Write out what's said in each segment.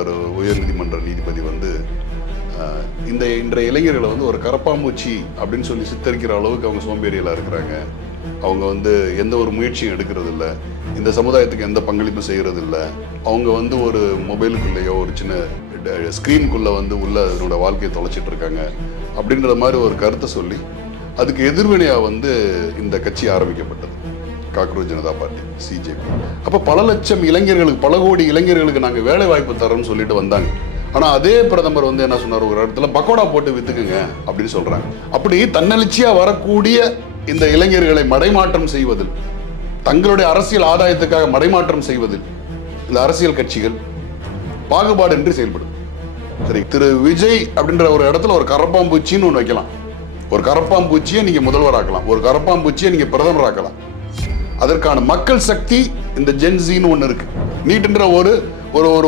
ஒரு உயர்நீதிமன்ற நீதிபதி வந்து இந்த இன்றைய இளைஞர்களை வந்து ஒரு கரப்பாம்பூச்சி அப்படின்னு சொல்லி சித்தரிக்கிற அளவுக்கு அவங்க சோம்பேறியெல்லாம் இருக்கிறாங்க. அவங்க வந்து எந்த ஒரு முயற்சியும் எடுக்கிறது இல்லை, இந்த சமுதாயத்துக்கு எந்த பங்களிப்பும் செய்கிறது இல்லை. அவங்க வந்து ஒரு மொபைலுக்குள்ளேயோ ஒரு சின்ன ஸ்க்ரீனுக்குள்ளே வந்து உள்ள அதனோட வாழ்க்கையை தொலைச்சிட்டு இருக்காங்க அப்படின்ற மாதிரி ஒரு கருத்தை சொல்லி அதுக்கு எதிர்வினையாக வந்து இந்த கட்சி ஆரம்பிக்கப்பட்டது, காக்ரோச் ஜனதா பார்ட்டி, சிஜேபி. அப்போ பல லட்சம் இளைஞர்களுக்கு, பல கோடி இளைஞர்களுக்கு நாங்கள் வேலை வாய்ப்பு தரோம்னு சொல்லிட்டு வந்தாங்க. ஆனால் அதே பிரதமர் வந்து என்ன சொன்னார், ஒரு இடத்துல பக்கோடா போட்டு வித்துக்குங்க அப்படின்னு சொல்றாங்க. அப்படி தன்னெழுச்சியாக வரக்கூடிய இந்த இளைஞர்களை மடைமாற்றம் செய்வதில், தங்களுடைய அரசியல் ஆதாயத்துக்காக மடைமாற்றம் செய்வதில் இந்த அரசியல் கட்சிகள் பாகுபாடின்றி செயல்படும். சரி, திரு விஜய் அப்படின்ற ஒரு இடத்துல ஒரு கரப்பாம்பூச்சின்னு ஒன்று வைக்கலாம். ஒரு கரப்பாம்பூச்சியை நீங்க முதல்வராக்கலாம், ஒரு கரப்பாம்பூச்சியை நீங்க பிரதமராக்கலாம். அதற்கான மக்கள் சக்தி இந்த ஜென்சின்னு ஒன்று இருக்கு. நீட்ன்ற ஒரு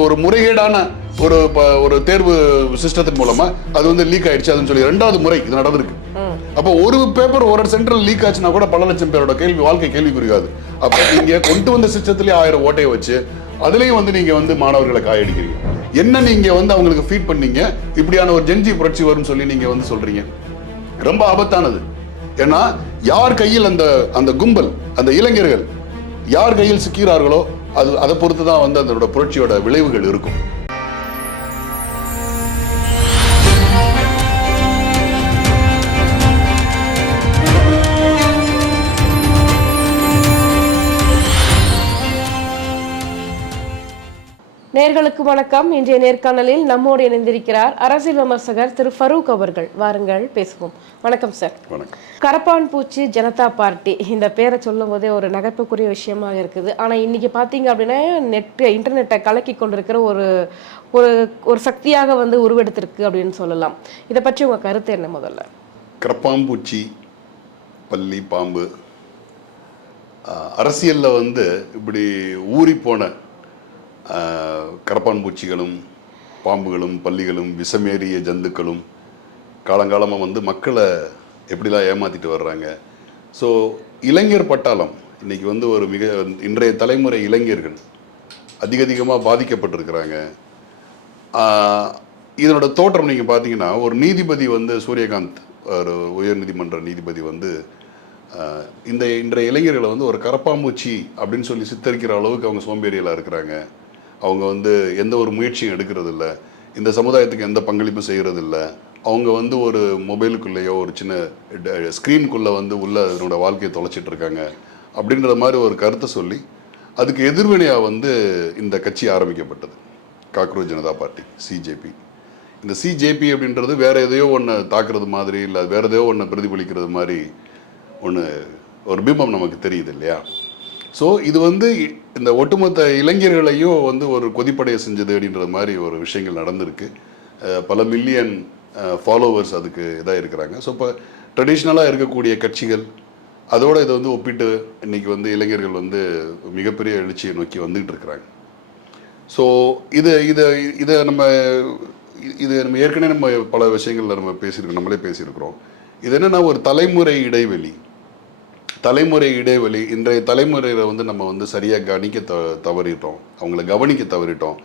ஒரு முறைகேடான ஒரு தேர்வு சிஸ்டத்தின் மூலமா அது வந்து லீக் ஆயிடுச்சு அதுன்னு சொல்லி 2வது முறை இது நடந்திருக்கு. அப்போ ஒரு பேப்பர் ஒரு சென்ட்ரல் லீக் ஆச்சுன்னா கூட பல லட்சம் பேரோட வாழ்க்கை கேள்விக்குறியாது. அப்போ நீங்க கொண்டு வந்த சிஸ்டத்திலேயே 1000 ஓட்டையை வச்சு அதுலயும் வந்து நீங்க வந்து மாணவர்களை காயடிக்கிறீங்க. என்ன நீங்க வந்து அவங்களுக்கு ஃபீட் பண்ணீங்க, இப்படியான ஒரு ஜென்ஜி புரட்சி வரும்னு சொல்லி நீங்க வந்து சொல்றீங்க. ரொம்ப ஆபத்தானது. ஏன்னா யார் கையில் அந்த கும்பல், அந்த இளைஞர்கள் யார் கையில் சிக்கிறார்களோ அதை பொறுத்து தான் வந்து அதோட புரட்சியோட விளைவுகள் இருக்கும். நேர்களுக்கு வணக்கம். இன்றைய நேர்காணலில் நம்மோடு இணைந்திருக்கிறார் அரசியல் விமர்சகர் திரு ஃபரூக் அவர்கள். வாருங்கள் பேசுவோம். வணக்கம் சார். வணக்கம். கரப்பான் பூச்சி ஜனதா பார்ட்டி, இந்த பேரை சொல்லும் போதே ஒரு நகைப்புக்குரிய விஷயமாக இருக்குது. ஆனால் இன்னைக்கு பார்த்தீங்க அப்படின்னா இன்டர்நெட்டை கலக்கி கொண்டிருக்கிற ஒரு சக்தியாக வந்து உருவெடுத்திருக்கு அப்படின்னு சொல்லலாம். இதை பற்றி உங்கள் கருத்து என்ன? முதல்ல கரப்பாம்பூச்சி, பல்லி, பாம்பு, அரசியலில் வந்து இப்படி ஊறிப்போன கரப்பான்பூச்சிகளும் பாம்புகளும் பல்லிகளும் விஷமேறிய ஜந்துக்களும் காலங்காலமாக வந்து மக்களை எப்படிலாம் ஏமாற்றிட்டு வர்றாங்க. ஸோ இளைஞர் பட்டாளம் இன்னைக்கு வந்து ஒரு இன்றைய தலைமுறை இளைஞர்கள் அதிகமாக பாதிக்கப்பட்டிருக்கிறாங்க. இதனோட தோற்றம் நீங்கள் பார்த்தீங்கன்னா, ஒரு நீதிபதி வந்து சூரியகாந்த், ஒரு உயர்நீதிமன்ற நீதிபதி வந்து இந்த இன்றைய இளைஞர்களை வந்து ஒரு கரப்பாம்பூச்சி அப்படின்னு சொல்லி சித்தரிக்கிற அளவுக்கு அவங்க சோம்பேறியெல்லாம் இருக்கிறாங்க. அவங்க வந்து எந்த ஒரு முயற்சியும் எடுக்கிறது இல்லை, இந்த சமுதாயத்துக்கு எந்த பங்களிப்பும் செய்கிறது இல்லை. அவங்க வந்து ஒரு மொபைலுக்குள்ளேயோ ஒரு சின்ன ஸ்க்ரீனுக்குள்ளே வந்து உள்ள அதனோட வாழ்க்கையை தொலைச்சிட்டு இருக்காங்க அப்படின்ற மாதிரி ஒரு கருத்தை சொல்லி அதுக்கு எதிர்வினையாக வந்து இந்த கட்சி ஆரம்பிக்கப்பட்டது, காக்ரோச் ஜனதா பார்ட்டி, சிஜேபி. இந்த சிஜேபி அப்படின்றது வேற எதையோ ஒன்று தாக்குறது மாதிரி, இல்லை வேற எதையோ ஒன்று பிரதிபலிக்கிறது மாதிரி ஒரு பிம்பம் நமக்கு தெரியுது இல்லையா? ஸோ இது வந்து இந்த ஒட்டுமொத்த இளைஞர்களையும் வந்து ஒரு கொதிப்படைய செஞ்சது அப்படின்ற மாதிரி ஒரு விஷயங்கள் நடந்திருக்கு. பல மில்லியன் ஃபாலோவர்ஸ் அதுக்கு இதாக இருக்கிறாங்க. ஸோ இப்போ ட்ரெடிஷ்னலாக இருக்கக்கூடிய கட்சிகள் அதோடு இதை வந்து ஒப்பிட்டு இன்றைக்கி வந்து இளைஞர்கள் வந்து மிகப்பெரிய எழுச்சியை நோக்கி வந்துகிட்டு இருக்கிறாங்க. ஸோ இதை நம்ம ஏற்கனவே நம்ம பல விஷயங்களில் நம்ம நம்மளே பேசியிருக்கிறோம். இது என்னென்னா ஒரு தலைமுறை இடைவெளி. இன்றைய தலைமுறையில் வந்து நம்ம வந்து சரியாக தவறிட்டோம், அவங்கள கவனிக்க தவறிட்டோம்.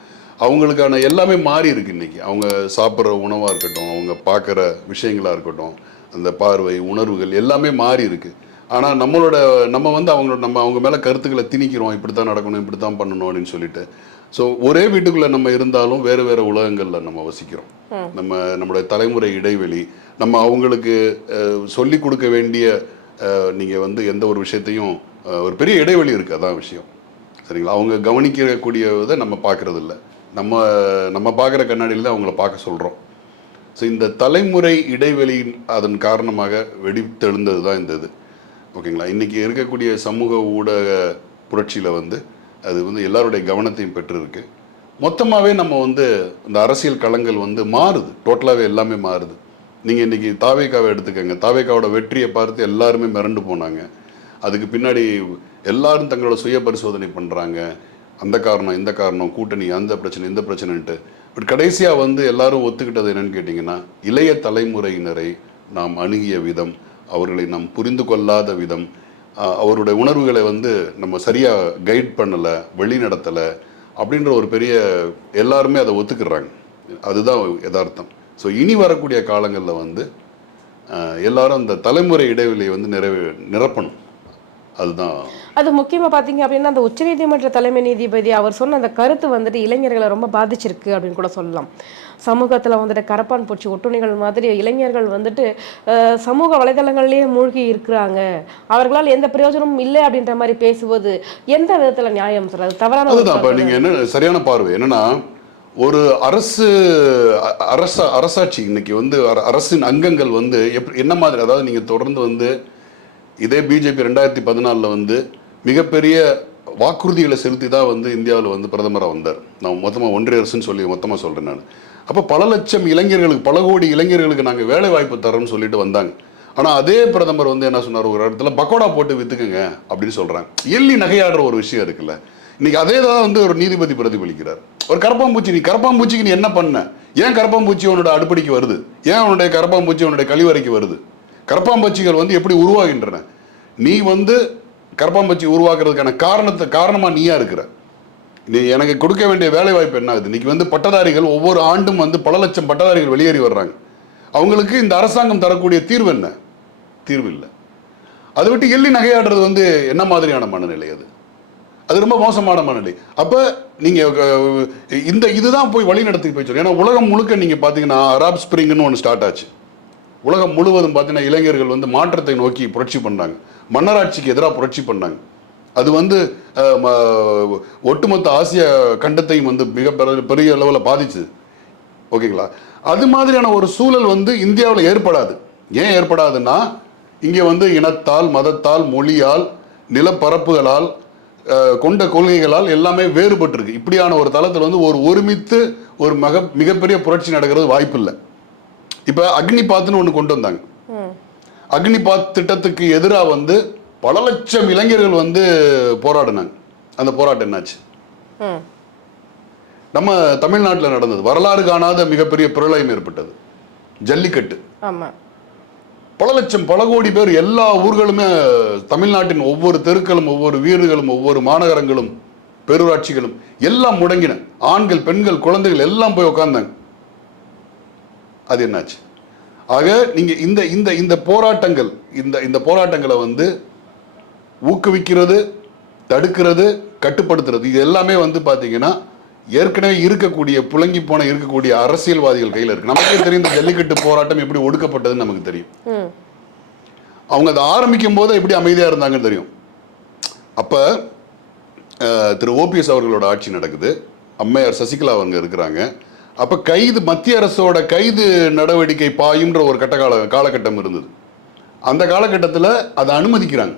அவங்களுக்கான எல்லாமே மாறி இருக்கு இன்னைக்கு. அவங்க சாப்பிட்ற உணவாக இருக்கட்டும், அவங்க பார்க்குற விஷயங்களாக இருக்கட்டும், அந்த பார்வை, உணர்வுகள் எல்லாமே மாறி இருக்கு. ஆனால் நம்ம வந்து அவங்க மேலே கருத்துக்களை திணிக்கிறோம், இப்படி தான் நடக்கணும், இப்படி தான் பண்ணணும் அப்படின்னு சொல்லிட்டு. ஸோ ஒரே வீட்டுக்குள்ளே நம்ம இருந்தாலும் வேறு வேறு உலகங்களில் நம்ம வசிக்கிறோம். நம்மளுடைய தலைமுறை இடைவெளி, நம்ம அவங்களுக்கு சொல்லி கொடுக்க வேண்டிய நீங்கள் வந்து எந்த ஒரு விஷயத்தையும் ஒரு பெரிய இடைவெளி இருக்குது, அதான் விஷயம். சரிங்களா? அவங்க கவனிக்கக்கூடியதை நம்ம பார்க்குறது இல்லை, நம்ம பார்க்குற கண்ணாடியில் தான் அவங்கள பார்க்க சொல்கிறோம். ஸோ இந்த தலைமுறை இடைவெளி அதன் காரணமாக வெடித்தெழுந்தது தான் இந்த இது. ஓகேங்களா? இன்றைக்கி இருக்கக்கூடிய சமூக ஊடக புரட்சியில் வந்து அது வந்து எல்லாருடைய கவனத்தையும் பெற்றிருக்கு. மொத்தமாகவே நம்ம வந்து இந்த அரசியல் களங்கள் வந்து மாறுது, டோட்டலாகவே எல்லாமே மாறுது. நீங்கள் இன்றைக்கி தாவேகாவை எடுத்துக்கங்க. தாவேகாவோட வெற்றியை பார்த்து எல்லாருமே மிரண்டு போனாங்க. அதுக்கு பின்னாடி எல்லாரும் தங்களோட சுய பரிசோதனை பண்ணுறாங்க. அந்த காரணம், இந்த காரணம், கூட்டணி, அந்த பிரச்சனை, இந்த பிரச்சனைன்ட்டு. பட் கடைசியாக வந்து எல்லாரும் ஒத்துக்கிட்டது என்னன்னு கேட்டிங்கன்னா, இளைய தலைமுறையினரை நாம் அணுகிய விதம், அவர்களை நாம் புரிந்து கொள்ளாத விதம், அவருடைய உணர்வுகளை வந்து நம்ம சரியாக கைட் பண்ணலை, வழி நடத்தலை, அப்படின்ற ஒரு பெரிய எல்லாருமே அதை ஒத்துக்கிறாங்க. அதுதான் யதார்த்தம். ஸோ இனி வரக்கூடிய காலங்களில் வந்து எல்லாரும் அந்த தலைமுறை இடைவெளியை வந்து நிரப்பணும். அதுதான் அது முக்கியமாக பார்த்தீங்க அப்படின்னா அந்த உச்சநீதிமன்ற தலைமை நீதிபதி அவர் சொன்ன அந்த கருத்து வந்துட்டு இளைஞர்களை ரொம்ப பாதிச்சிருக்கு அப்படின்னு கூட சொல்லலாம். சமூகத்தில் வந்துட்டு கரப்பான் பூச்சி ஒட்டுணிகள் மாதிரி இளைஞர்கள் வந்துட்டு சமூக வலைதளங்கள்லேயே மூழ்கி இருக்கிறாங்க, அவர்களால் எந்த பிரயோஜனமும் இல்லை அப்படின்ற மாதிரி பேசுவது எந்த விதத்தில் நியாயம் சார்? அது தவறான. அதுதான் இப்போ நீங்கள் என்ன சரியான பார்வை என்னன்னா, ஒரு அரசாட்சி இன்னைக்கு வந்து அரசின் அங்கங்கள் வந்து என்ன மாதிரி, அதாவது நீங்கள் தொடர்ந்து வந்து இதே பிஜேபி 2014 வந்து மிகப்பெரிய வாக்குறுதிகளை செலுத்தி தான் வந்து இந்தியாவில் வந்து பிரதமராக வந்தார். நான் மொத்தமாக ஒன்றிய அரசுன்னு சொல்லி மொத்தமாக சொல்கிறேன் நான். அப்போ பல லட்சம் இளைஞர்களுக்கு, பல கோடி இளைஞர்களுக்கு நாங்கள் வேலை வாய்ப்பு தரோம்னு சொல்லிட்டு வந்தாங்க. ஆனால் அதே பிரதமர் வந்து என்ன சொன்னார், ஒரு இடத்துல பக்கோடா போட்டு விற்றுக்குங்க அப்படின்னு சொல்கிறாங்க. எள்ளி நகையாடுற ஒரு விஷயம் இருக்குல்ல, இன்னைக்கு அதே தான் வந்து ஒரு நீதிபதி பிரதிபலிக்கிறார். ஒரு கரப்பாம்பூச்சி, நீ கரப்பாம்பூச்சிக்கு நீ என்ன பண்ண? ஏன் கரப்பாம்பூச்சி உன்னோட அடுப்படிக்கு வருது? ஏன் உன்னுடைய கரப்பாம்பூச்சி உன்னுடைய கழிவறைக்கு வருது? கரப்பாம்பூச்சிகள் வந்து எப்படி உருவாகின்றன? நீ வந்து கரப்பாம்பூச்சி உருவாக்குறதுக்கான காரணமாக நீயா இருக்கிற. நீ எனக்கு கொடுக்க வேண்டிய வேலை வாய்ப்பு என்ன ஆகுது? இன்னைக்கு வந்து பட்டதாரிகள் ஒவ்வொரு ஆண்டும் வந்து பல லட்சம் பட்டதாரிகள் வெளியேறி வர்றாங்க. அவங்களுக்கு இந்த அரசாங்கம் தரக்கூடிய தீர்வு என்ன? தீர்வு இல்லை. அதை விட்டு எள்ளி நகையாடுறது வந்து என்ன மாதிரியான மனநிலை? அது ரொம்ப மோசமான மனநிலை. அப்போ நீங்கள் இதுதான் போய் வழி நடத்தி போய் சொல்லுங்க. ஏன்னா உலகம் முழுக்க நீங்கள் பார்த்தீங்கன்னா அராப் ஸ்பிரிங்னு ஒன்று ஸ்டார்ட் ஆச்சு. உலகம் முழுவதும் பார்த்தீங்கன்னா இளைஞர்கள் வந்து மாற்றத்தை நோக்கி புரட்சி பண்ணாங்க, மன்னராட்சிக்கு எதிராக புரட்சி பண்ணாங்க. அது வந்து ஒட்டுமொத்த ஆசிய கண்டத்தையும் வந்து மிக பெரிய அளவில் பாதிச்சுது. ஓகேங்களா? அது மாதிரியான ஒரு சூழல் வந்து இந்தியாவில் ஏற்படாது. ஏன் ஏற்படாதுன்னா, இங்கே வந்து இனத்தால், மதத்தால், மொழியால், நிலப்பரப்புகளால், கொண்ட கொள்கைகளால் எல்லாமே வேறுபட்டிருக்கு. இப்படியான ஒரு தளத்தில் வந்து ஒருமித்து ஒரு மிகப்பெரிய புரட்சி நடக்கிறது வாய்ப்பு இல்லை. இப்போ அக்னிபாத்னு ஒன்று கொண்டு வந்தாங்க. அக்னிபாத் திட்டத்துக்கு எதிராக வந்து பல லட்சம் இளைஞர்கள் வந்து போராடினாங்க. அந்த போராட்டம் என்னாச்சு? நம்ம தமிழ்நாட்டில் நடந்தது. வரலாறு காணாத மிகப்பெரிய பிரளயம் ஏற்பட்டது, ஜல்லிக்கட்டு. பல லட்சம், பல கோடி பேர், எல்லா ஊர்களுமே, தமிழ்நாட்டின் ஒவ்வொரு தெருக்களும், ஒவ்வொரு வீடுகளும், ஒவ்வொரு மாநகரங்களும், பேரூராட்சிகளும் எல்லாம் முடங்கின. ஆண்கள், பெண்கள், குழந்தைகள் எல்லாம் போய் உட்கார்ந்தாங்க. அது என்னாச்சு? ஆக நீங்க இந்த போராட்டங்கள், இந்த போராட்டங்களை வந்து ஊக்குவிக்கிறது, தடுக்கிறது, கட்டுப்படுத்துறது, இது எல்லாமே வந்து பாத்தீங்கன்னா ஏற்கனவே இருக்கக்கூடிய புலங்கி போன இருக்கக்கூடிய அரசியல்வாதிகள் கையில் இருக்கு. நமக்கே தெரியும் இந்த ஜல்லிக்கட்டு போராட்டம் எப்படி ஒடுக்கப்பட்டதுன்னு நமக்கு தெரியும். அவங்க அதை ஆரம்பிக்கும் போது எப்படி அமைதியா இருந்தாங்கன்னு தெரியும். அப்ப திரு ஓபிஎஸ் அவர்களோட ஆட்சி நடக்குது, அம்மையார் சசிகலா அவங்க இருக்கிறாங்க. அப்ப மத்திய அரசோட கைது நடவடிக்கை பாயும்ன்ற ஒரு காலகட்டம் இருந்தது. அந்த காலகட்டத்தில் அதை அனுமதிக்கிறாங்க.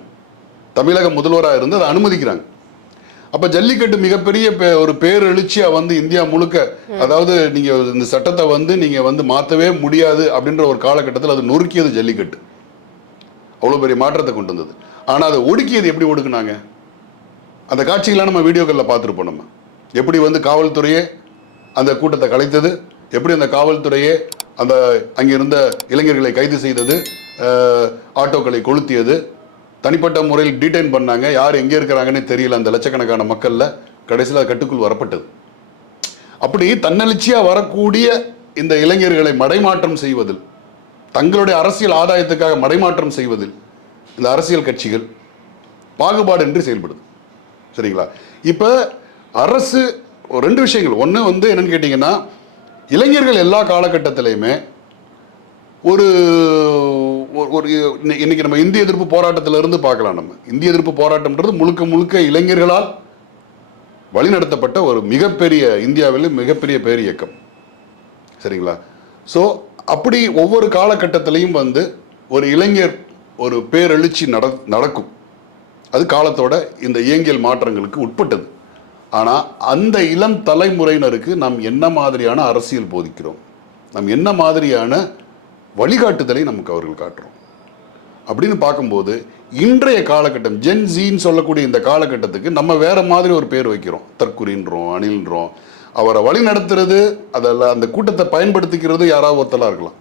தமிழக முதல்வராக இருந்து அதை அனுமதிக்கிறாங்க. அப்ப ஜல்லிக்கட்டு மிகப்பெரிய ஒரு பேரெழுச்சியா வந்து இந்தியா முழுக்க, அதாவது நீங்க இந்த சட்டத்தை வந்து நீங்க வந்து மாற்றவே முடியாது அப்படின்ற ஒரு காலகட்டத்தில் அது நொறுக்கியது ஜல்லிக்கட்டு. அவ்வளவு பெரிய மாற்றத்தை கொண்டு வந்தது. ஆனா அதை ஒடுக்கியது எப்படி ஒடுக்குனாங்க? அந்த காட்சிகள்லாம் நம்ம வீடியோக்களில் பார்த்துருப்போம். நம்ம எப்படி வந்து காவல்துறையே அந்த கூட்டத்தை கலைத்தது, எப்படி அந்த காவல்துறையே அந்த அங்கிருந்த இளைஞர்களை கைது செய்தது, ஆட்டோக்களை கொளுத்தியது, தனிப்பட்ட முறையில் டீடைன் பண்ணாங்க. யார் எங்கே இருக்கிறாங்கன்னு தெரியல அந்த லட்சக்கணக்கான மக்கள்ல. கடைசியில் கட்டுக்குள் வரப்பட்டது. அப்படி தன்னெழுச்சியாக வரக்கூடிய இந்த இளைஞர்களை மடைமாற்றம் செய்வதில், தங்களுடைய அரசியல் ஆதாயத்துக்காக மடைமாற்றம் செய்வதில் இந்த அரசியல் கட்சிகள் பாகுபாடின்றி செயல்படுது. சரிங்களா? இப்போ அரசு ரெண்டு விஷயங்கள். ஒன்று வந்து என்னன்னு கேட்டிங்கன்னா, இளைஞர்கள் எல்லா காலகட்டத்திலையுமே ஒரு இன்னைக்கு நம்ம இந்திய எதிர்ப்பு போராட்டத்திலிருந்து பார்க்கலாம். நம்ம இந்திய எதிர்ப்பு போராட்டம்ன்றது முழுக்க முழுக்க இளைஞர்களால் வழிநடத்தப்பட்ட ஒரு மிகப்பெரிய, இந்தியாவில் மிகப்பெரிய பேர் இயக்கம். சரிங்களா? ஸோ அப்படி ஒவ்வொரு காலகட்டத்திலையும் வந்து ஒரு இளைஞர் ஒரு பேரெழுச்சி நடக்கும். அது காலத்தோட இந்த இயங்கியல் மாற்றங்களுக்கு உட்பட்டது. ஆனால் அந்த இளம் தலைமுறையினருக்கு நாம் என்ன மாதிரியான அரசியல் போதிக்கிறோம், நாம் என்ன மாதிரியான வழிகாட்டுதலை நமக்கு அவர்கள் காட்டுறோம் அப்படின்னு பார்க்கும்போது, இன்றைய காலகட்டம் ஜென்சின்னு சொல்லக்கூடிய இந்த காலகட்டத்துக்கு நம்ம வேற மாதிரி ஒரு பேர் வைக்கிறோம். தற்குறின்றோம், அணில்ன்றோம். அவரை வழி நடத்துறது, அதெல்லாம் அந்த கூட்டத்தை பயன்படுத்திக்கிறது யாராவது ஒருத்தலா இருக்கலாம்.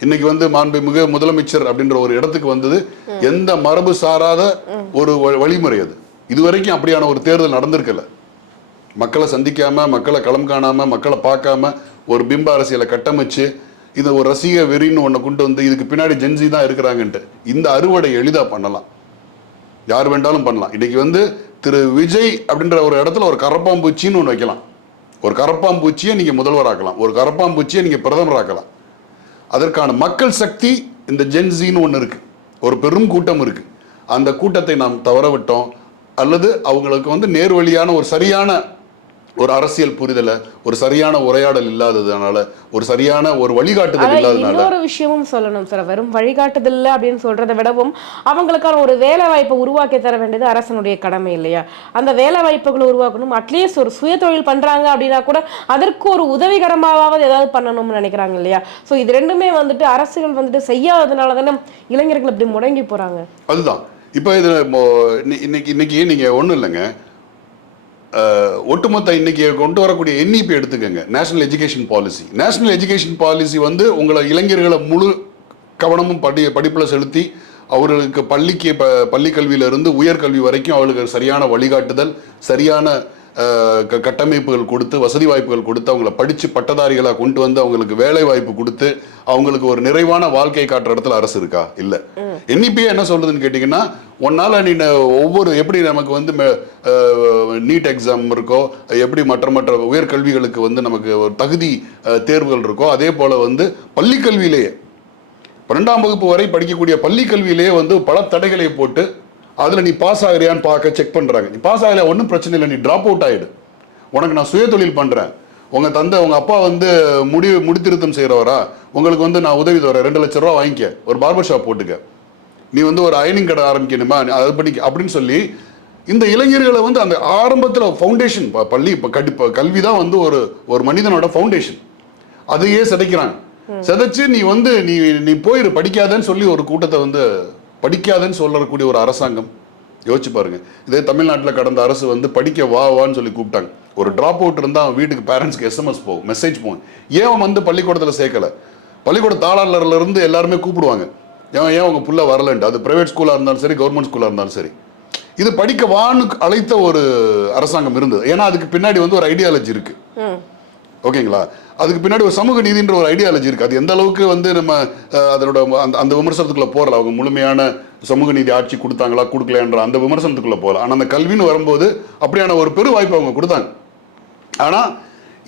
இன்னைக்கு வந்து மாண்புமிகு முதலமைச்சர் அப்படின்ற ஒரு இடத்துக்கு வந்தது எந்த மரபு சாராத ஒரு வழிமுறை. அது இதுவரைக்கும் அப்படியான ஒரு தேர்தல் நடந்திருக்கல. மக்களை சந்திக்காம, மக்களை களம் காணாம, மக்களை பார்க்காம ஒரு பிம்ப அரசியலை கட்டமைச்சு இதை ஒரு ரசிக வெறின்னு ஒன்று கொண்டு வந்து இதுக்கு பின்னாடி ஜென்சி தான் இருக்கிறாங்கன்ட்டு இந்த அறுவடை எளிதாக பண்ணலாம். யார் வேண்டாலும் பண்ணலாம். இன்னைக்கு வந்து திரு விஜய் அப்படின்ற ஒரு இடத்துல ஒரு கரப்பாம்பூச்சின்னு ஒன்று வைக்கலாம். ஒரு கரப்பாம்பூச்சியை நீங்கள் முதல்வராக்கலாம், ஒரு கரப்பாம்பூச்சியை நீங்கள் பிரதமராக்கலாம். அதற்கான மக்கள் சக்தி இந்த ஜென்சின்னு ஒன்று இருக்கு, ஒரு பெரும் கூட்டம் இருக்கு. அந்த கூட்டத்தை நாம் தவற விட்டோம், அல்லது அவங்களுக்கு வந்து நேர்வழியான ஒரு சரியான ஒரு அரசியல் புரிதலை, ஒரு சரியான உரையாடல் இல்லாததுனால, ஒரு சரியான ஒரு வழிகாட்டுதல் இல்லாததுனால. இன்னொரு விஷயமும் சொல்லணும் சார், வெறும் வழிகாட்டுதல் அப்படின்னு சொல்றதை விடவும் அவங்களுக்கான ஒரு வேலை வாய்ப்பை உருவாக்கி தர வேண்டியது அரசனுடைய கடமை இல்லையா? அந்த வேலை வாய்ப்புகளை உருவாக்கணும். அட்லீஸ்ட் ஒரு சுய தொழில் பண்றாங்க அப்படின்னா கூட அதற்கு ஒரு உதவிகரமாவது ஏதாவது பண்ணணும்னு நினைக்கிறாங்க இல்லையா? ஸோ இது ரெண்டுமே வந்துட்டு அரசுகள் வந்துட்டு செய்யாததுனால தானே இளைஞர்கள் இப்படி முடங்கி போறாங்க. அதுதான் இப்போ இது இன்னைக்கு நீங்க ஒன்றும் இல்லைங்க, ஒட்டுமொத்த இன்னைக்கு கொண்டு வரக்கூடிய NEP எடுத்துக்கங்க, national education policy. National education policy வந்து உங்களை இளைஞர்களை முழு கவனமும் படிப்பில் செலுத்தி அவர்களுக்கு பள்ளி கல்வியிலிருந்து உயர்கல்வி வரைக்கும் அவர்களுக்கு சரியான வழிகாட்டுதல், சரியான கட்டமைப்புகள் கொடுத்து, வசதி வாய்ப்புகள் கொடுத்து, அவங்கள படித்து பட்டதாரிகளாக கொண்டு வந்து அவங்களுக்கு வேலை வாய்ப்பு கொடுத்து அவங்களுக்கு ஒரு நிறைவான வாழ்க்கை காட்டுற இடத்துல அரசு இருக்கா? இல்லை. NEP என்ன சொல்றதுன்னு கேட்டிங்கன்னா, ஒன்னால நீ ஒவ்வொரு எப்படி நமக்கு வந்து நீட் எக்ஸாம் இருக்கோ, எப்படி மற்ற உயர்கல்விகளுக்கு வந்து நமக்கு ஒரு தகுதி தேர்வுகள் இருக்கோ, அதே போல வந்து பள்ளி கல்வியிலேயே 12ஆம் வகுப்பு வரை படிக்கக்கூடிய பள்ளி கல்வியிலேயே வந்து பல தடைகளை போட்டு அதில் நீ பாஸ் ஆகிறியான்னு பார்க்க செக் பண்ணுறாங்க. நீ பாஸ் ஆகலையா ஒன்றும் பிரச்சனை இல்லை, நீ ட்ராப் அவுட் ஆகிடு, உனக்கு நான் சுய தொழில் பண்ணுறேன், உங்கள் அப்பா வந்து முடித்திருத்தம் செய்கிறவரா, உங்களுக்கு வந்து நான் உதவி தரேன், 2 லட்ச ரூபா வாங்கிக்க, ஒரு பார்பர் ஷாப் போட்டுக்க, நீ வந்து ஒரு அயனிங் கடை ஆரம்பிக்கணுமா அதை படிக்க அப்படின்னு சொல்லி இந்த இளைஞர்களை வந்து அந்த ஆரம்பத்தில் ஃபவுண்டேஷன் கல்வி தான் வந்து ஒரு மனிதனோட ஃபவுண்டேஷன், அதையே சிதைக்கிறாங்க. சிதைச்சு நீ வந்து நீ போயிரு படிக்காதன்னு சொல்லி ஒரு கூட்டத்தை வந்து படிக்காதன்னு சொல்லக்கூடிய ஒரு அரசாங்கம். யோசிச்சு பாருங்க. இதே தமிழ்நாட்டில் கடந்த அரசு வந்து படிக்க வான்னு சொல்லி கூப்பிட்டாங்க. ஒரு ட்ராப் அவுட் இருந்தால் அவன் வீட்டுக்கு பேரண்ட்ஸ்க்கு SMS போகும், மெசேஜ் போகும். ஏன் வந்து பள்ளிக்கூடத்தில் சேர்க்கல? பள்ளிக்கூட தாளாளர்ல இருந்து எல்லாருமே கூப்பிடுவாங்க, ஏன் உங்க புள்ள வரலன்ட்டு. அது பிரைவேட் ஸ்கூலாக இருந்தாலும் சரி, கவர்மெண்ட் ஸ்கூலாக இருந்தாலும் சரி. இது படிக்க வான்னு அழைத்த ஒரு அரசாங்கம் இருந்தது. ஏன்னா அதுக்கு பின்னாடி வந்து ஒரு ஐடியாலஜி இருக்கு, ஓகேங்களா? அதுக்கு பின்னாடி ஒரு சமூக நீதின்ற ஒரு ஐடியாலஜி இருக்கு. அது எந்த அளவுக்கு வந்து நம்ம அதனோட அந்த விமர்சனத்துக்குள்ள போகல, அவங்க முழுமையான சமூக நீதி ஆட்சி கொடுத்தாங்களா கொடுக்கலன்ற அந்த விமர்சனத்துக்குள்ள போகல. ஆனால் அந்த கல்வின்னு வரும்போது அப்படியான ஒரு பெரு வாய்ப்பு அவங்க கொடுத்தாங்க. ஆனால்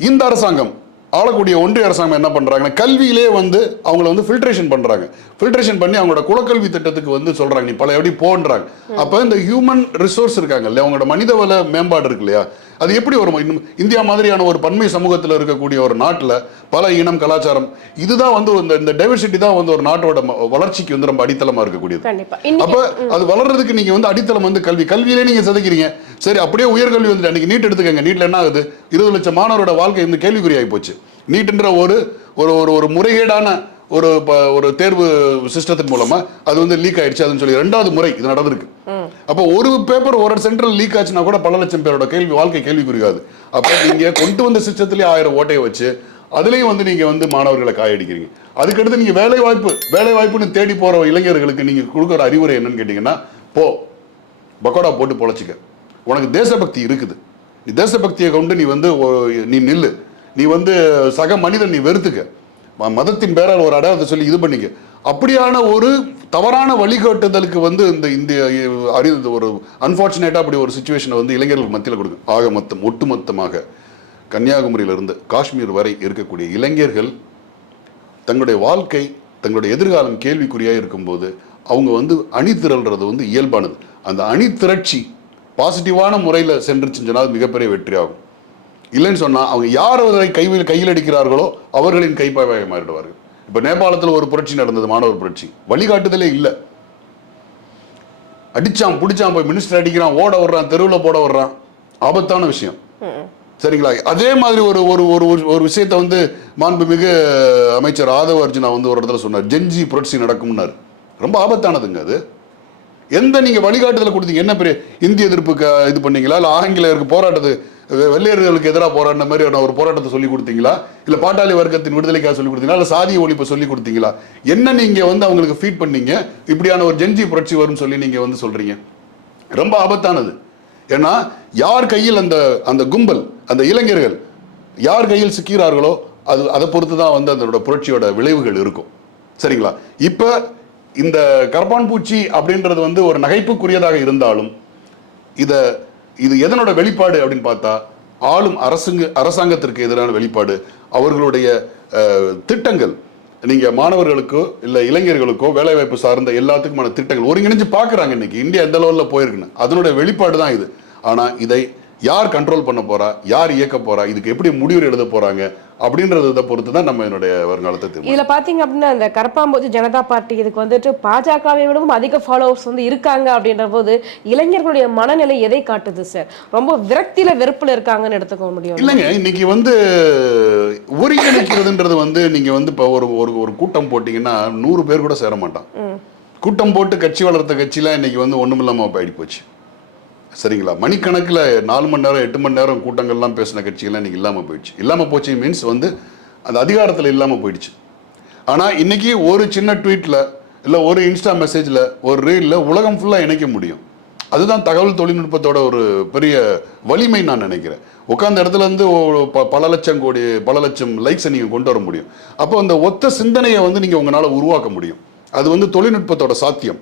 இந்த அரசாங்கம், ஆளக்கூடிய ஒன்றிய அரசாங்கம் என்ன பண்றாங்கன்னா, கல்வியிலே வந்து அவங்கள வந்து ஃபில்ட்ரேஷன் பண்றாங்க. ஃபில்ட்ரேஷன் பண்ணி அவங்களோட குலக்கல்வி திட்டத்துக்கு வந்து சொல்றாங்க நீ பல எப்படி போன்றாங்க. அப்ப இந்த ஹியூமன் ரிசோர்ஸ் இருக்காங்க இல்லையா, அவங்களோட மனிதவள மேம்பாடு இருக்கு இல்லையா, அது எப்படி வரும்? இந்தியா மாதிரியான ஒரு பன்மை சமூகத்தில் இருக்கக்கூடிய ஒரு நாட்டில் பல இனம் கலாச்சாரம், இதுதான் வந்து இந்த டைவர்சிட்டி தான் வந்து ஒரு நாட்டோட வளர்ச்சிக்கு வந்து ரொம்ப அடித்தளமா இருக்கக்கூடியது. அப்ப அது வளர்றதுக்கு நீங்க வந்து அடித்தளம் வந்து கல்வியிலே நீங்க சிதைக்கிறீங்க. சரி, அப்படியே உயர்கல்வி வந்து அன்னைக்கு நீட் எடுத்துக்கங்க. நீட்ல என்ன ஆகுது? 20 லட்சம் மாணவரோட வாழ்க்கை வந்து கேள்விக்குறியாகி போச்சு. நீட்ன்ற ஒரு முறைகேடான ஒரு தேர்வு சிஸ்டத்தின் மூலமா அது வந்து லீக் ஆயிடுச்சு அதுன்னு சொல்லி 2வது முறை இது நடந்திருக்கு. அப்போ ஒரு பேப்பர் ஒரு சென்ட்ரல் லீக் ஆச்சுன்னா கூட பல லட்சம் பேரோட வாழ்க்கை கேள்விக்குறியாது. அப்போ நீங்க கொண்டு வந்த சிஸ்டத்திலேயே 1000 ஓட்டையை வச்சு அதுலயும் வந்து நீங்க வந்து மாணவர்களை காயடிக்கிறீங்க. அதுக்கடுத்து நீங்க வேலை வாய்ப்புன்னு தேடி போற இளைஞர்களுக்கு நீங்க கொடுக்குற அறிவுரை என்னன்னு கேட்டீங்கன்னா, பக்கோடா போட்டு பொழைச்சிக்க, உனக்கு தேசபக்தி இருக்குது, நீ தேசபக்தியை கொண்டு நீ வந்து நீ நில்லு, நீ வந்து சக மனிதன் நீ வெறுத்துக்க, மதத்தின் பேரால் ஒரு அடையாளத்தை சொல்லி இது பண்ணிக்க. அப்படியான ஒரு தவறான வழிகாட்டுதலுக்கு வந்து இந்த ஒரு அன்பார்ச்சுனேட்டா அப்படி ஒரு சிச்சுவேஷனை வந்து இளைஞர்களுக்கு மத்தியில் கொடுக்கும். ஒட்டுமொத்தமாக கன்னியாகுமரியிலிருந்து காஷ்மீர் வரை இருக்கக்கூடிய இளைஞர்கள் தங்களுடைய வாழ்க்கை, தங்களுடைய எதிர்காலம் கேள்விக்குறியாக இருக்கும்போது அவங்க வந்து அணி திரள்றது வந்து இயல்பானது. அந்த அணி திரட்சி பாசிட்டிவான முறையில் சென்றுச்சுன்னு சொன்னால் மிகப்பெரிய வெற்றி ஆகும். இல்லைன்னு சொன்னா அவங்க யார் அவரை கையில் அடிக்கிறார்களோ அவர்களின் கைப்பாவை மாறிடுவார்கள். இப்ப நேபாளத்தில் ஒரு புரட்சி நடந்தது, மாணவர் புரட்சி. வழிகாட்டுதலே இல்லை, அடிச்சான் பிடிச்சான், போய் மினிஸ்டர் அடிக்கிறான், ஓட வர்றான், தெருவில் போட வர்றான், ஆபத்தான விஷயம். சரிங்களா? அதே மாதிரி ஒரு விஷயத்தை வந்து மாண்புமிகு அமைச்சர் ஆதவ அர்ஜுனா வந்து ஒரு இடத்துல சொன்னார், ஜென்ஜி புரட்சி நடக்கும்னாரு. ரொம்ப ஆபத்தானதுங்க அது. எந்த நீங்க வழிகாட்டுதலை கொடுத்தீங்க? என்ன பெரிய இந்திய எதிர்ப்புக்கு இது பண்ணீங்களா, இல்லை ஆங்கிலேயருக்கு போராட்டத்து வெள்ளையர்களுக்கு எதிராக போராடின மாதிரி ஒரு போராட்டத்தை சொல்லி கொடுத்தீங்களா, இல்லை பாட்டாளி வர்க்கத்தின் விடுதலைக்காக சொல்லி கொடுத்தீங்களா, இல்லை சாதிய ஒழிப்பை சொல்லி கொடுத்தீங்களா? என்ன நீங்க வந்து அவங்களுக்கு ஃபீட் பண்ணீங்க? இப்படியான ஒரு ஜென்ஜி புரட்சி வரும்னு சொல்லி நீங்க வந்து சொல்றீங்க. ரொம்ப ஆபத்தானது. ஏன்னா யார் கையில் அந்த அந்த கும்பல், அந்த இளைஞர்கள் யார் கையில் சிக்கிறார்களோ அதை பொறுத்து தான் வந்து அதோட புரட்சியோட விளைவுகள் இருக்கும். சரிங்களா? இப்ப இந்த கரப்பான் பூச்சி அப்படின்றது வந்து ஒரு நகைப்புக்குரியதாக இருந்தாலும் இது எதனோட வெளிப்பாடு அப்படின்னு பார்த்தா ஆளும் அரசாங்கத்திற்கு எதிரான வெளிப்பாடு. அவர்களுடைய திட்டங்கள், நீங்க மாணவர்களுக்கோ இல்ல இளைஞர்களுக்கோ வேலை வாய்ப்பு சார்ந்த எல்லாத்துக்குமான திட்டங்கள் ஒருங்கிணைஞ்சு பாக்குறாங்க. இன்னைக்கு இந்தியா எந்த லெவல்ல போயிருக்குன்னு அதனுடைய வெளிப்பாடு தான் இது. ஆனா இதை யார் கண்ட்ரோல் பண்ண போறா, யார் இயக்க போறா, இதுக்கு எப்படி முடிவு எழுத போறாங்க அப்படின்றத பொறுத்து தான் நம்ம என்னுடைய வருங்காலத்தை தெரியும். இதுல பாத்தீங்க அப்படின்னா இந்த கரப்பாம்பூச்சி ஜனதா பார்ட்டி இதுக்கு வந்துட்டு பாஜகவை விடவும் அதிக ஃபாலோவர்ஸ் வந்து இருக்காங்க அப்படின்ற போது இளைஞர்களுடைய மனநிலை எதை காட்டுது சார்? ரொம்ப விரக்தியில வெறுப்புல இருக்காங்கன்னு எடுத்துக்க முடியும் இல்லைங்க. இன்னைக்கு வந்து ஒருங்கிணைக்கிறதுன்றது வந்து நீங்க வந்து இப்போ ஒரு கூட்டம் போட்டீங்கன்னா 100 பேர் கூட சேர மாட்டான். கூட்டம் போட்டு கட்சி வளர்த்த கட்சியில இன்னைக்கு வந்து ஒண்ணுமில்லாம போயிட்டு போச்சு. சரிங்களா? மணிக்கணக்கில் 4 மணி நேரம் 8 மணி நேரம் கூட்டங்கள்லாம் பேசின கட்சிகள்லாம் இன்னைக்கு இல்லாமல் போயிடுச்சு. இல்லாமல் போச்சு மீன்ஸ் வந்து அந்த அதிகாரத்தில் இல்லாமல் போயிடுச்சு. ஆனால் இன்னைக்கு ஒரு சின்ன ட்வீட்டில் இல்லை ஒரு இன்ஸ்டா மெசேஜில் ஒரு ரீலில் உலகம் ஃபுல்லாக இணைக்க முடியும். அதுதான் தகவல் தொழில்நுட்பத்தோட ஒரு பெரிய வலிமை நான் நினைக்கிறேன். உட்கார்ந்த இடத்துல இருந்து பல லட்சம் லைக்ஸை நீங்கள் கொண்டு வர முடியும். அப்போ அந்த ஒத்த சிந்தனையை வந்து நீங்கள் உங்களால் உருவாக்க முடியும். அது வந்து தொழில்நுட்பத்தோட சாத்தியம்.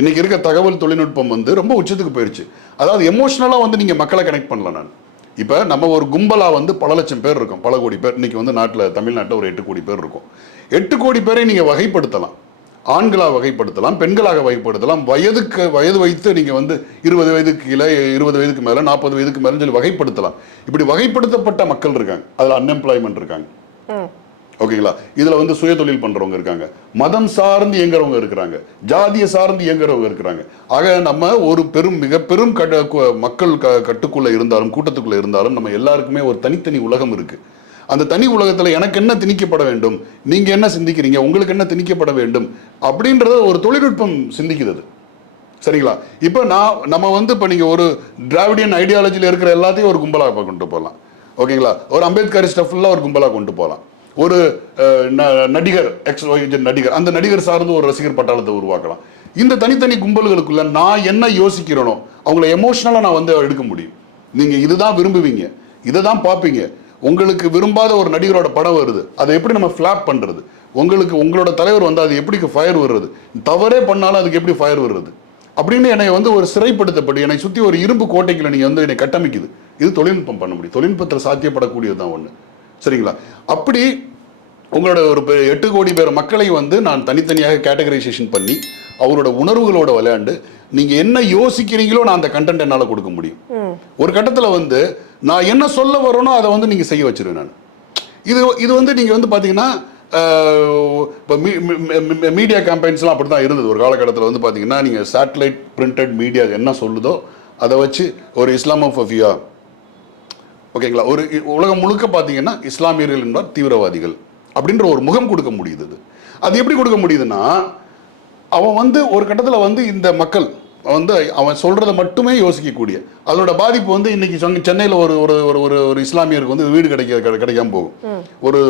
இன்னைக்கு இருக்க தகவல் தொழில்நுட்பம் வந்து ரொம்ப உச்சத்துக்கு போயிடுச்சு. அதாவது எமோஷனலாக வந்து நீங்கள் மக்களை கனெக்ட் பண்ணலாம். நான் இப்போ நம்ம ஒரு கும்பலாக வந்து பல லட்சம் பேர் இருக்கும், பல கோடி பேர். இன்னைக்கு வந்து தமிழ்நாட்டில் ஒரு 8 கோடி பேர் இருக்கும். 8 கோடி பேரை நீங்கள் வகைப்படுத்தலாம். ஆண்களாக வகைப்படுத்தலாம், பெண்களாக வகைப்படுத்தலாம், வயது வைத்து நீங்கள் வந்து 20 வயதுக்கு கீழே, 20 வயதுக்கு மேலே, 40 வயதுக்கு மேலே சொல்லி வகைப்படுத்தலாம். இப்படி வகைப்படுத்தப்பட்ட மக்கள் இருக்காங்க. அதில் அன்எம்ப்ளாய்மெண்ட் இருக்காங்க. ஓகேங்களா? இதுல வந்து சுய தொழில் பண்றவங்க இருக்காங்க, மதம் சார்ந்து இயங்குறவங்க இருக்கிறாங்க, ஜாதிய சார்ந்து இயங்குறவங்க இருக்கிறாங்க. ஆக நம்ம ஒரு மிக பெரும் மக்கள் கட்டுக்குள்ள இருந்தாலும், கூட்டத்துக்குள்ள இருந்தாலும், நம்ம எல்லாருக்குமே ஒரு தனித்தனி உலகம் இருக்கு. அந்த தனி உலகத்துல எனக்கு என்ன திணிக்கப்பட வேண்டும், நீங்க என்ன சிந்திக்கிறீங்க, உங்களுக்கு என்ன திணிக்கப்பட வேண்டும் அப்படின்றத ஒரு தொழில்நுட்பம் சிந்திக்கிறது. சரிங்களா? இப்போ நம்ம வந்து இப்போ நீங்க ஒரு டிராவிடியன் ஐடியாலஜியில் இருக்கிற எல்லாத்தையும் ஒரு கும்பலாக கொண்டு போகலாம். ஓகேங்களா? ஒரு அம்பேத்கரிஸ்ட ஃபுல்லா ஒரு கும்பலாக கொண்டு போகலாம். ஒரு நடிகர் நடிகர், அந்த நடிகர் சார்ந்து ஒரு ரசிகர் பட்டாளத்தை உருவாக்கலாம். இந்த தனித்தனி கும்பல்களுக்குள்ள நான் என்ன யோசிக்கிறேனோ அவங்களை எமோஷனலா நான் வந்து எடுக்க முடியும். நீங்க இதுதான் விரும்புவீங்க, இதை தான் பார்ப்பீங்க. உங்களுக்கு விரும்பாத ஒரு நடிகரோட படம் வருது, அதை எப்படி நம்ம ஃபிளாப் பண்றது? உங்களோட தலைவர் வந்து அது எப்படி ஃபயர் வருது? தவறே பண்ணாலும் அதுக்கு எப்படி ஃபயர் வருது அப்படின்னு என்னை வந்து ஒரு சிறைப்படுத்தப்பட்டு என்னை சுற்றி ஒரு இரும்பு கோட்டைக்குள்ள நீங்க வந்து என்னை கட்டமைக்குது. இது தொழில்நுட்பம் பண்ண முடியும். தொழில்நுட்பத்தில் சாத்தியப்படக்கூடியது தான் ஒன்று. சரிங்களா? அப்படி உங்களோட ஒரு 8 கோடி பேர் மக்களை வந்து நான் தனித்தனியாக கேட்டகரைசேஷன் பண்ணி அவரோட உணர்வுகளோட விளையாண்டு நீங்க என்ன யோசிக்கிறீங்களோ நான் அந்த கண்டென்ட் என்னால் கொடுக்க முடியும். ஒரு கட்டத்தில் வந்து நான் என்ன சொல்ல வரேனோ அதை வந்து நீங்க செய்ய வச்சிருவேன் நான். இது வந்து நீங்க வந்து பாத்தீங்கன்னா இப்போ மீடியா கேம்பெயின்ஸ்லாம் அப்படி தான் இருந்தது ஒரு காலகட்டத்தில். வந்து பார்த்தீங்கன்னா நீங்கள் சேட்டலைட் பிரிண்டட் மீடியா என்ன சொல்லுதோ அதை வச்சு ஒரு இஸ்லாமோஃபோபியா, ஓகேங்களா, ஒரு உலகம் முழுக்க பார்த்தீங்கன்னா இஸ்லாமியர்கள் என்பார் தீவிரவாதிகள் அப்படின்ற ஒரு முகம் கொடுக்க முடியுது. அது எப்படி கொடுக்க முடியுதுன்னா அவன் வந்து ஒரு கட்டத்தில் வந்து இந்த மக்கள் வந்து அவன் சொல்றதை மட்டுமே யோசிக்கக்கூடிய அதோட பாதிப்பு வந்து இன்னைக்கு சென்னையில் ஒரு ஒரு ஒரு இஸ்லாமியருக்கு வந்து வீடு கிடைக்காம போகும், ஒரு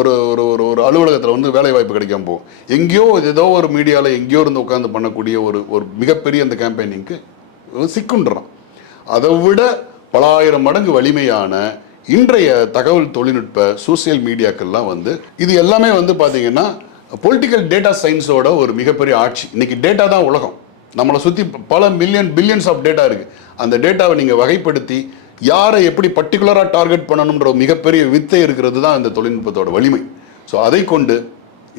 ஒரு ஒரு ஒரு அலுவலகத்தில் வந்து வேலை வாய்ப்பு கிடைக்காம போகும். எங்கேயோ ஏதோ ஒரு மீடியாவில் எங்கேயோ இருந்து உட்காந்து பண்ணக்கூடிய ஒரு மிகப்பெரிய அந்த கேம்பெயினிங்க்கு சிக்குன்றான். அதை விட பல ஆயிரம் மடங்கு வலிமையான இன்றைய தகவல் தொழில்நுட்ப சோசியல் மீடியாக்கள்லாம் வந்து இது எல்லாமே வந்து பார்த்தீங்கன்னா பொலிட்டிக்கல் டேட்டா சயின்ஸோட ஒரு மிகப்பெரிய ஆட்சி. இன்னைக்கு டேட்டா தான் உலகம். நம்மளை சுற்றி பல பில்லியன்ஸ் ஆஃப் டேட்டா இருக்கு. அந்த டேட்டாவை நீங்கள் வகைப்படுத்தி யாரை எப்படி பர்டிகுலராக டார்கெட் பண்ணணுன்ற மிகப்பெரிய வித்தை இருக்கிறது தான் இந்த தொழில்நுட்பத்தோட வலிமை. ஸோ அதை கொண்டு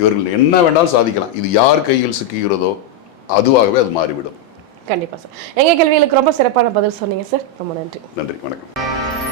இவர்கள் என்ன வேண்டாலும் சாதிக்கலாம். இது யார் கையில் சிக்குகிறதோ அதுவாகவே அது மாறிவிடும். கண்டிப்பாக சார். எங்கள் கேள்விகளுக்கு ரொம்ப சிறப்பான பதில் சொன்னீங்க சார். ரொம்ப நன்றி. நன்றி, வணக்கம்.